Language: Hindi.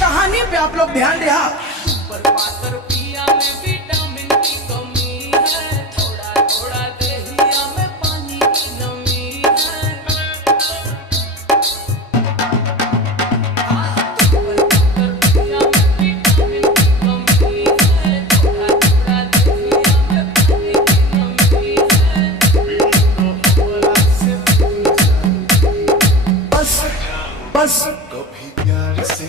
कहानी पे आप लोग ध्यान दिया। पर पातर पिया में विटामिन की कमी है, थोड़ा थोड़ा दहिया में पानी की नमी है। पर पातर पिया में विटामिन की कमी है, थोड़ा थोड़ा दहिया में पानी की नमी है। बस बस कभी प्यार से